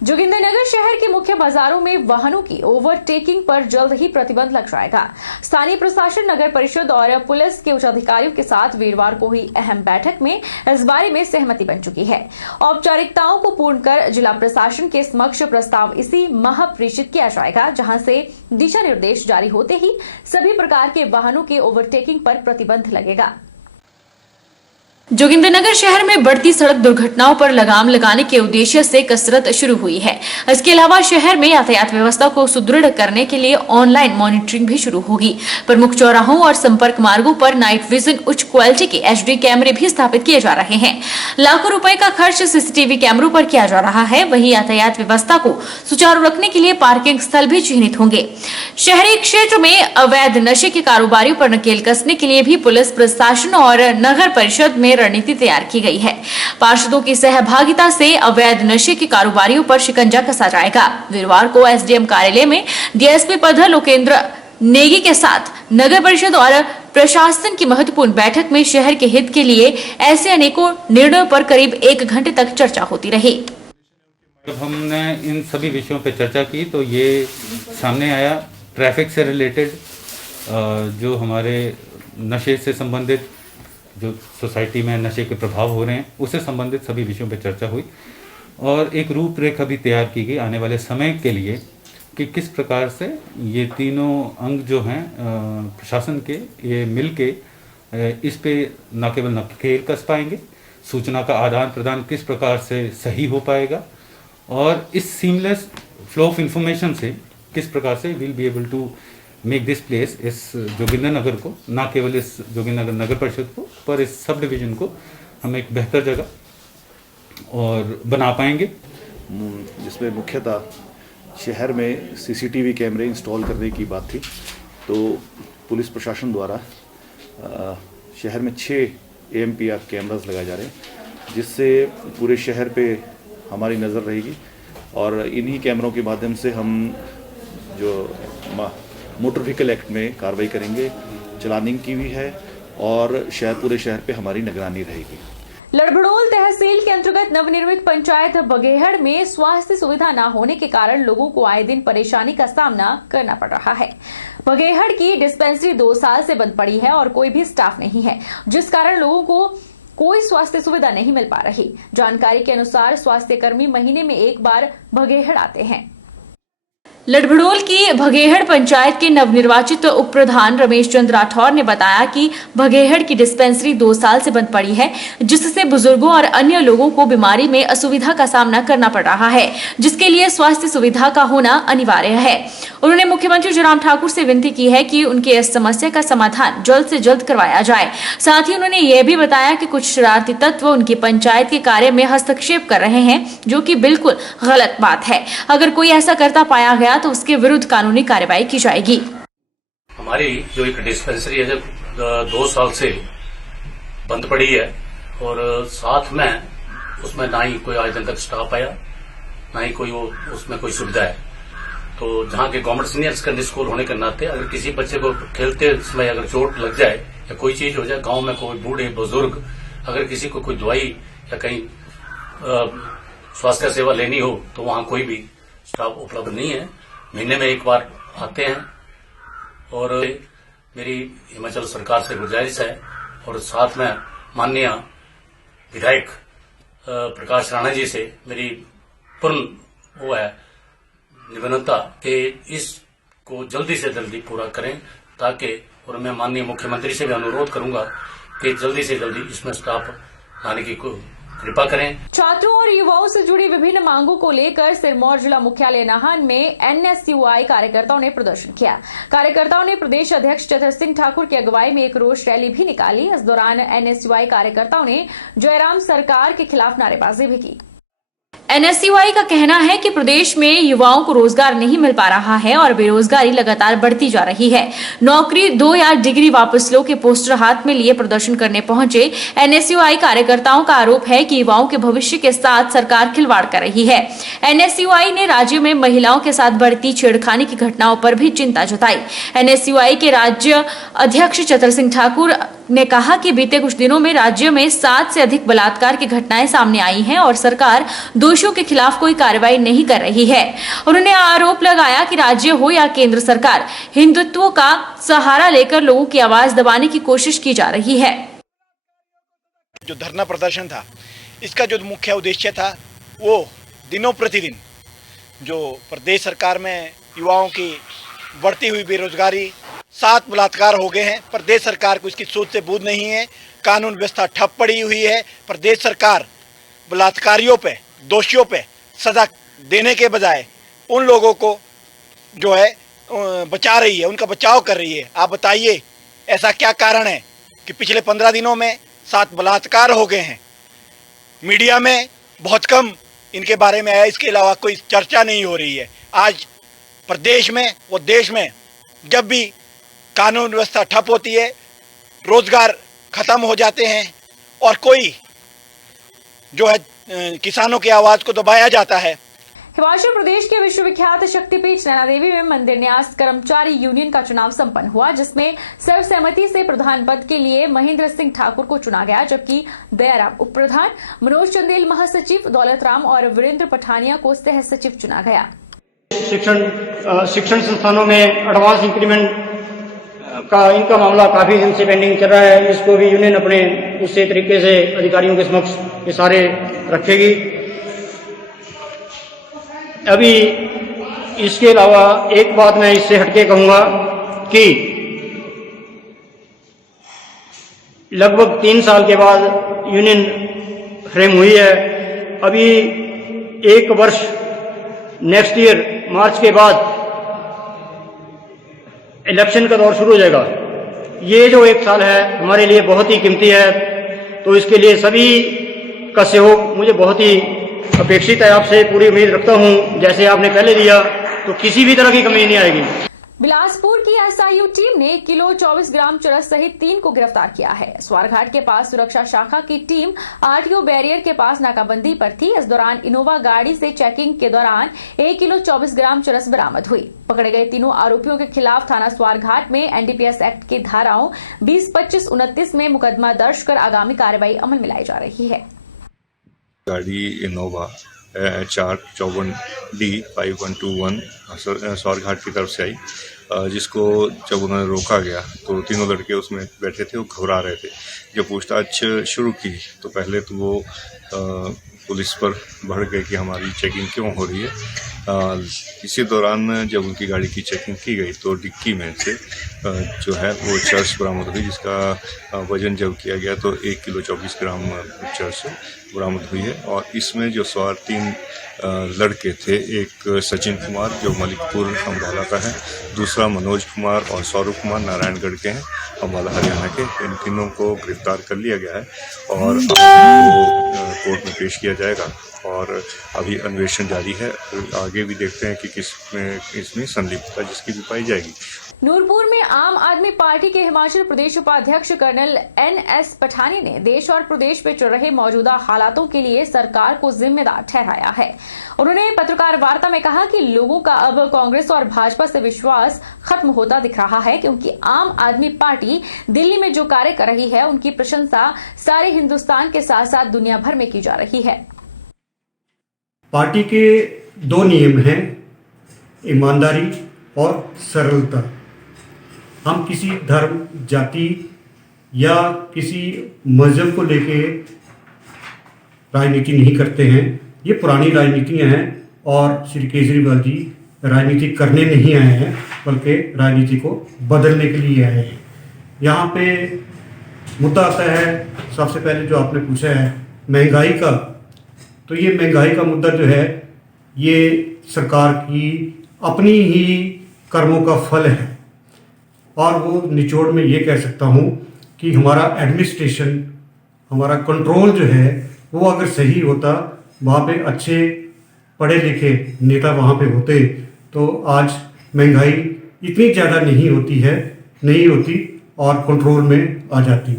जोगिंदरनगर शहर के मुख्य बाजारों में वाहनों की ओवरटेकिंग पर जल्द ही प्रतिबंध लग जाएगा। स्थानीय प्रशासन, नगर परिषद और पुलिस के उच्च अधिकारियों के साथ वीरवार को हुई अहम बैठक में इस बारे में सहमति बन चुकी है। औपचारिकताओं को पूर्ण कर जिला प्रशासन के समक्ष प्रस्ताव इसी माह प्रेषित किया जाएगा, जहां से दिशा निर्देश जारी होते ही सभी प्रकार के वाहनों के ओवरटेकिंग पर प्रतिबंध लगेगा। जोगिंदरनगर शहर में बढ़ती सड़क दुर्घटनाओं पर लगाम लगाने के उद्देश्य से कसरत शुरू हुई है। इसके अलावा शहर में यातायात व्यवस्था को सुदृढ़ करने के लिए ऑनलाइन मॉनिटरिंग भी शुरू होगी। प्रमुख चौराहों और संपर्क मार्गों पर नाइट विजन उच्च क्वालिटी के HD कैमरे भी स्थापित किए जा रहे हैं। लाखों रुपए का खर्च CCTV कैमरों पर किया जा रहा है। वहीं यातायात व्यवस्था को सुचारू रखने के लिए पार्किंग स्थल भी चिन्हित होंगे। शहरी क्षेत्र में अवैध नशे के कारोबारियों पर नकेल कसने के लिए भी पुलिस प्रशासन और नगर परिषद में रणनीति तैयार की गई है। पार्षदों की सहभागिता से अवैध नशे के कारोबारियों पर शिकंजा कसा जाएगा। वीरवार को SDM कार्यालय में DSP पद लोकेंद्र नेगी के साथ नगर परिषद और प्रशासन की महत्वपूर्ण बैठक में शहर के हित के लिए ऐसे अनेकों निर्णयों पर करीब 1 घंटे तक चर्चा होती रही। जब हमने इन सभी विषयों पर चर्चा की तो ये सामने आया, ट्रैफिक से रिलेटेड जो हमारे नशे से संबंधित जो सोसाइटी में नशे के प्रभाव हो रहे हैं उससे संबंधित सभी विषयों पर चर्चा हुई और एक रूपरेखा भी तैयार की गई आने वाले समय के लिए कि किस प्रकार से ये तीनों अंग जो हैं प्रशासन के ये मिल के इस पे न केवल नकेल कस पाएंगे, सूचना का आदान प्रदान किस प्रकार से सही हो पाएगा और इस सीमलेस फ्लो ऑफ इंफॉर्मेशन से किस प्रकार से will be able to make this place, इस जोगिंदरनगर को, ना केवल इस जोगिंदरनगर नगर परिषद को पर इस सब डिवीजन को हम एक बेहतर जगह और बना पाएंगे, जिसमें मुख्यतः शहर में CCTV कैमरे इंस्टॉल करने की बात थी। तो पुलिस प्रशासन द्वारा शहर में 6 AMPR कैमरास लगाए जा रहे हैं, जिससे पूरे शहर पे हमारी नज़र रहेगी और इन्हीं कैमरों के माध्यम से हम जो मोटर व्हीकल एक्ट में कार्रवाई करेंगे, चलानिंग की भी है और पूरे शहर पे हमारी निगरानी रहेगी। लड़भड़ोल तहसील के अंतर्गत नवनिर्मित पंचायत बघेहड़ में स्वास्थ्य सुविधा न होने के कारण लोगों को आए दिन परेशानी का सामना करना पड़ रहा है। बघेहड़ की डिस्पेंसरी 2 साल से बंद पड़ी है और कोई भी स्टाफ नहीं है, जिस कारण लोगों को कोई स्वास्थ्य सुविधा नहीं मिल पा रही। जानकारी के अनुसार स्वास्थ्य कर्मी महीने में 1 बार बघेहड़ आते हैं। लड़भड़ोल की बघेहड़ पंचायत के नवनिर्वाचित उप प्रधान रमेश चंद्र राठौर ने बताया कि बघेहड़ की डिस्पेंसरी 2 साल से बंद पड़ी है, जिससे बुजुर्गों और अन्य लोगों को बीमारी में असुविधा का सामना करना पड़ रहा है, जिसके लिए स्वास्थ्य सुविधा का होना अनिवार्य है। उन्होंने मुख्यमंत्री जयराम ठाकुर से विनती की है कि उनके इस समस्या का समाधान जल्द से जल्द करवाया जाए। साथ ही उन्होंने ये भी बताया कि कुछ शरारती तत्व उनकी पंचायत के कार्य में हस्तक्षेप कर रहे हैं, जो कि बिल्कुल गलत बात है। अगर कोई ऐसा करता पाया गया तो उसके विरुद्ध कानूनी कार्रवाई की जाएगी। हमारी जो एक डिस्पेंसरी है, जब 2 साल से बंद पड़ी है और साथ में उसमें ना ही कोई आज दिन तक स्टाफ आया, ना ही कोई उसमें कोई सुविधा है। तो जहाँ के गवर्नमेंट सीनियर सेकेंडरी स्कूल होने के नाते अगर किसी बच्चे को खेलते समय अगर चोट लग जाए या कोई चीज हो जाए, गांव में कोई बूढ़े बुजुर्ग अगर किसी को कोई दवाई या कहीं स्वास्थ्य सेवा लेनी हो तो वहाँ कोई भी स्टाफ उपलब्ध नहीं है। महीने में 1 बार आते हैं और मेरी हिमाचल सरकार से गुजारिश है और साथ में माननीय विधायक प्रकाश राणा जी से मेरी पूर्ण वो है निवेदनता कि इसको जल्दी से जल्दी पूरा करें, ताकि और मैं माननीय मुख्यमंत्री से भी अनुरोध करूंगा कि जल्दी से जल्दी इसमें स्टाफ लाने की कृपा करें। छात्रों और युवाओं से जुड़ी विभिन्न मांगों को लेकर सिरमौर जिला मुख्यालय नाहन में NSUI कार्यकर्ताओं ने प्रदर्शन किया। कार्यकर्ताओं ने प्रदेश अध्यक्ष चतर सिंह ठाकुर की अगुवाई में एक रोष रैली भी निकाली। इस दौरान NSUI कार्यकर्ताओं ने जयराम सरकार के खिलाफ नारेबाजी भी की। NSUI का कहना है कि प्रदेश में युवाओं को रोजगार नहीं मिल पा रहा है और बेरोजगारी लगातार बढ़ती जा रही है। नौकरी दो या डिग्री वापस लो के पोस्टर हाथ में लिए प्रदर्शन करने पहुंचे NSUI कार्यकर्ताओं का आरोप है कि युवाओं के भविष्य के साथ सरकार खिलवाड़ कर रही है। NSUI ने राज्य में महिलाओं के साथ बढ़ती छेड़खानी की घटनाओं पर भी चिंता जताई। NSUI के राज्य अध्यक्ष चतर सिंह ठाकुर ने कहा कि बीते कुछ दिनों में राज्य में 7 से अधिक बलात्कार की घटनाएं सामने आई हैं और सरकार दोषियों के खिलाफ कोई कार्रवाई नहीं कर रही है। उन्होंने आरोप लगाया कि राज्य हो या केंद्र सरकार, हिंदुत्व का सहारा लेकर लोगों की आवाज दबाने की कोशिश की जा रही है। जो धरना प्रदर्शन था, इसका जो मुख्य उद्देश्य था वो दिनों प्रतिदिन जो प्रदेश सरकार में युवाओं की बढ़ती हुई बेरोजगारी, 7 बलात्कार हो गए हैं, प्रदेश सरकार को इसकी सूझ से बूझ नहीं है, कानून व्यवस्था ठप पड़ी हुई है। प्रदेश सरकार बलात्कारियों पे, दोषियों पे सजा देने के बजाय उन लोगों को जो है बचा रही है, उनका बचाव कर रही है। आप बताइए ऐसा क्या कारण है कि पिछले 15 दिनों में 7 बलात्कार हो गए हैं। मीडिया में बहुत कम इनके बारे में आया, इसके अलावा कोई चर्चा नहीं हो रही है। आज प्रदेश में वो देश में जब भी कानून व्यवस्था ठप होती है, रोजगार खत्म हो जाते हैं और कोई जो है किसानों की आवाज को दबाया जाता है। हिमाचल प्रदेश के विश्वविख्यात शक्तिपीठ नैना देवी में मंदिर न्यास कर्मचारी यूनियन का चुनाव संपन्न हुआ, जिसमें सर्वसम्मति से प्रधान पद के लिए महेंद्र सिंह ठाकुर को चुना गया, जबकि दयाराम उप प्रधान, मनोज चंदेल महासचिव, दौलत राम और वीरेंद्र पठानिया को सह सचिव चुना गया। शिक्षण संस्थानों में एडवांस इंक्रीमेंट का इनका मामला काफी दिन से पेंडिंग चल रहा है। इसको भी यूनियन अपने उसी तरीके से अधिकारियों के समक्ष ये सारे रखेगी। अभी इसके अलावा एक बात मैं इससे हटके कहूंगा कि लगभग 3 साल के बाद यूनियन फ्रेम हुई है। अभी 1 वर्ष नेक्स्ट ईयर मार्च के बाद इलेक्शन का दौर शुरू हो जाएगा। ये जो 1 साल है हमारे लिए बहुत ही कीमती है, तो इसके लिए सभी का सहयोग मुझे बहुत ही अपेक्षित है। आपसे पूरी उम्मीद रखता हूं, जैसे आपने पहले दिया तो किसी भी तरह की कमी नहीं आएगी। बिलासपुर की एसआईयू टीम ने किलो 24 ग्राम चरस सहित 3 को गिरफ्तार किया है। स्वारघाट के पास सुरक्षा शाखा की टीम आरटीओ बैरियर के पास नाकाबंदी पर थी। इस दौरान इनोवा गाड़ी से चेकिंग के दौरान 1 किलो 24 ग्राम चरस बरामद हुई। पकड़े गए तीनों आरोपियों के खिलाफ थाना स्वारघाट में एनडीपीएस एक्ट की धाराओं 20, 25, 29 में मुकदमा दर्ज कर आगामी कार्रवाई अमल में लाई जा रही है। गाड़ी इनोवा 454D5121 स्वारघाट की तरफ से आई, जिसको जब उन्होंने रोका गया तो तीनों लड़के उसमें बैठे थे, वो घबरा रहे थे। जब पूछताछ शुरू की तो पहले तो वो पुलिस पर बढ़ गए कि हमारी चेकिंग क्यों हो रही है। इसी दौरान जब उनकी गाड़ी की चेकिंग की गई तो डिक्की में से जो है वो चर्स बरामद हुई, जिसका वजन जब किया गया तो 1 किलो 24 ग्राम चर्स बरामद हुई है। और इसमें जो सवार 3 लड़के थे, एक सचिन कुमार जो मलिकपुर अम्बाला का है, दूसरा मनोज कुमार और सौरभ कुमार नारायणगढ़ के हैं, अम्बाला हरियाणा के। इन तीनों को गिरफ्तार कर लिया गया है और इनको कोर्ट में पेश किया जाएगा और अभी अन्वेषण जारी है। आगे भी देखते हैं कि इसमें संलिप्तता जिसकी भी पाई जाएगी। नूरपुर में आम आदमी पार्टी के हिमाचल प्रदेश उपाध्यक्ष कर्नल एनएस पठानी ने देश और प्रदेश में चल रहे मौजूदा हालातों के लिए सरकार को जिम्मेदार ठहराया है। उन्होंने पत्रकार वार्ता में कहा कि लोगों का अब कांग्रेस और भाजपा से विश्वास खत्म होता दिख रहा है, क्योंकि आम आदमी पार्टी दिल्ली में जो कार्य कर रही है उनकी प्रशंसा सारे हिंदुस्तान के साथ साथ दुनिया भर में की जा रही है। पार्टी के 2 नियम हैं, ईमानदारी और सरलता। हम किसी धर्म, जाति या किसी मजहब को लेके राजनीति नहीं करते हैं। ये पुरानी राजनीतियाँ हैं और श्री केजरीवाल जी राजनीति करने नहीं आए हैं, बल्कि राजनीति को बदलने के लिए आए हैं। यहाँ पे मुद्दा आता है, सबसे पहले जो आपने पूछा है महंगाई का, तो ये महंगाई का मुद्दा जो है ये सरकार की अपनी ही कर्मों का फल है। और वो निचोड़ में ये कह सकता हूँ कि हमारा एडमिनिस्ट्रेशन, हमारा कंट्रोल जो है वो अगर सही होता, वहाँ पे अच्छे पढ़े लिखे नेता वहाँ पे होते, तो आज महंगाई इतनी ज़्यादा नहीं होती और कंट्रोल में आ जाती।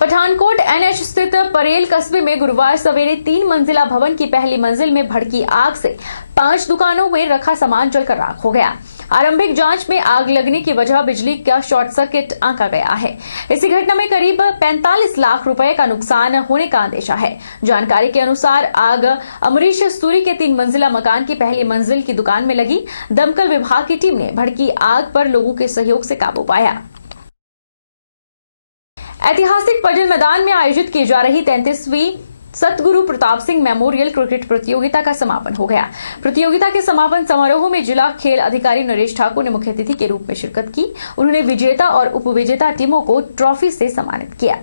पठानकोट INH स्थित परेल कस्बे में गुरुवार सवेरे 3 मंजिला भवन की पहली मंजिल में भड़की आग से 5 दुकानों में रखा सामान जलकर राख हो गया। आरंभिक जांच में आग लगने की वजह बिजली का शॉर्ट सर्किट आंका गया है। इसी घटना में करीब 45 लाख रुपए का नुकसान होने का अंदेशा है। जानकारी के अनुसार आग अमरीश सूरी के 3 मंजिला मकान की पहली मंजिल की दुकान में लगी। दमकल विभाग की टीम ने भड़की आग पर लोगों के सहयोग से काबू पाया। ऐतिहासिक पडल मैदान में आयोजित की जा रही 33वीं सतगुरु प्रताप सिंह मेमोरियल क्रिकेट प्रतियोगिता का समापन हो गया। प्रतियोगिता के समापन समारोह में जिला खेल अधिकारी नरेश ठाकुर ने मुख्य अतिथि के रूप में शिरकत की। उन्होंने विजेता और उपविजेता टीमों को ट्रॉफी से सम्मानित किया।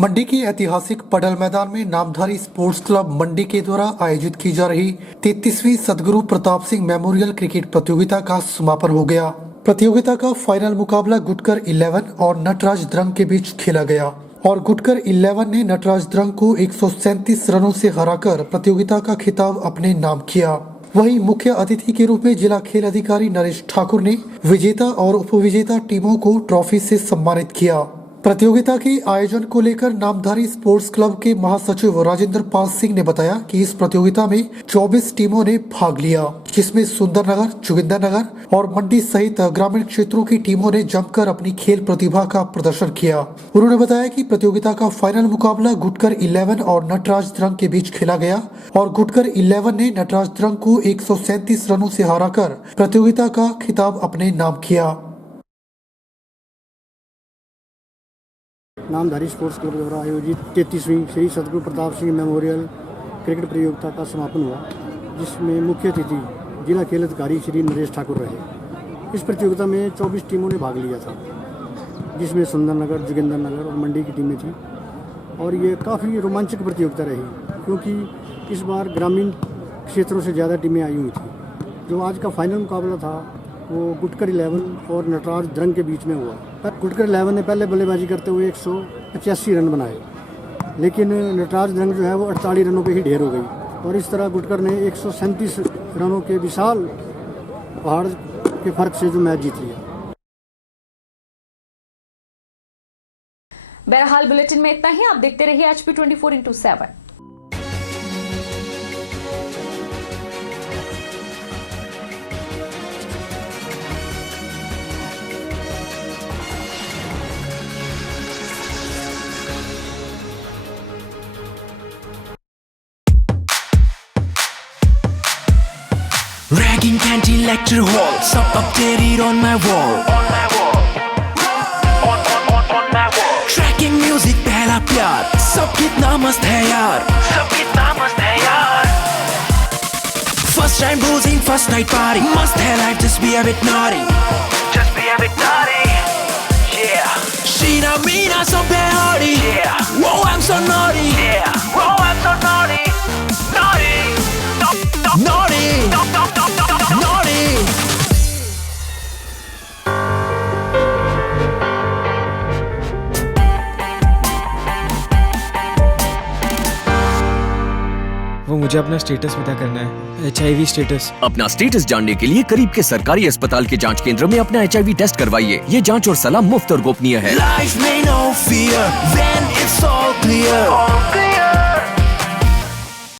मंडी के ऐतिहासिक पडल मैदान में नामधारी स्पोर्ट्स क्लब मंडी के द्वारा आयोजित की जा रही 33वीं सतगुरु प्रताप सिंह मेमोरियल क्रिकेट प्रतियोगिता का समापन हो गया। प्रतियोगिता का फाइनल मुकाबला गुटकर 11 और नटराज द्रंग के बीच खेला गया और गुटकर 11 ने नटराज द्रंग को 137 रनों से हराकर प्रतियोगिता का खिताब अपने नाम किया। वहीं मुख्य अतिथि के रूप में जिला खेल अधिकारी नरेश ठाकुर ने विजेता और उपविजेता टीमों को ट्रॉफी से सम्मानित किया। प्रतियोगिता के आयोजन को लेकर नामधारी स्पोर्ट्स क्लब के महासचिव राजेंद्र पाल सिंह ने बताया कि इस प्रतियोगिता में 24 टीमों ने भाग लिया, जिसमें सुंदरनगर, जोगिंदरनगर और मंडी सहित ग्रामीण क्षेत्रों की टीमों ने जमकर अपनी खेल प्रतिभा का प्रदर्शन किया। उन्होंने बताया कि प्रतियोगिता का फाइनल मुकाबला गुटकर 11 और नटराज द्रंग के बीच खेला गया और गुटकर 11 ने नटराज द्रंग को 137 रनों से हराकर प्रतियोगिता का खिताब अपने नाम किया। नामधारी स्पोर्ट्स क्लब द्वारा आयोजित 33वीं श्री सतगुरु प्रताप सिंह मेमोरियल क्रिकेट प्रतियोगिता का समापन हुआ, जिसमें मुख्य अतिथि जिला खेल अधिकारी श्री नरेश ठाकुर रहे। इस प्रतियोगिता में 24 टीमों ने भाग लिया था, जिसमें सुंदरनगर, जोगिंदरनगर और मंडी की टीमें थी और ये काफ़ी रोमांचक प्रतियोगिता रही, क्योंकि इस बार ग्रामीण क्षेत्रों से ज़्यादा टीमें आई हुई थी। जो आज का फाइनल मुकाबला था वो गुटकर 11 और नटराज द्रंग के बीच में हुआ। गुटकर 11 ने पहले बल्लेबाजी करते हुए 185 रन बनाए, लेकिन नटराज द्रंग जो है वो 48 रनों पे ही ढेर हो गई और इस तरह गुटकर ने 137 रनों के विशाल पहाड़ के फर्क से जो मैच जीत लिया। बहरहाल बुलेटिन में इतना ही। आप देखते रहिए HP 24x7। Ragging canteen lecture hall, सब updated on my wall. On my wall. Tracking music पहला प्यार, सब कितना मस्त है यार. First time bruising, first night party, must have life, just be a bit naughty. Yeah. Sheena, Meena, so bad. Yeah. Whoa, I'm so naughty. Yeah. Whoa, I'm so naughty. Naughty. Naughty. Naughty. वो मुझे अपना status पता करना है, HIV status. अपना status जानने के लिए करीब के सरकारी अस्पताल के जांच केंद्र में अपना HIV टेस्ट करवाइए। ये जांच और सलाह मुफ्त और गोपनीय है। Life may no fear when it's all clear.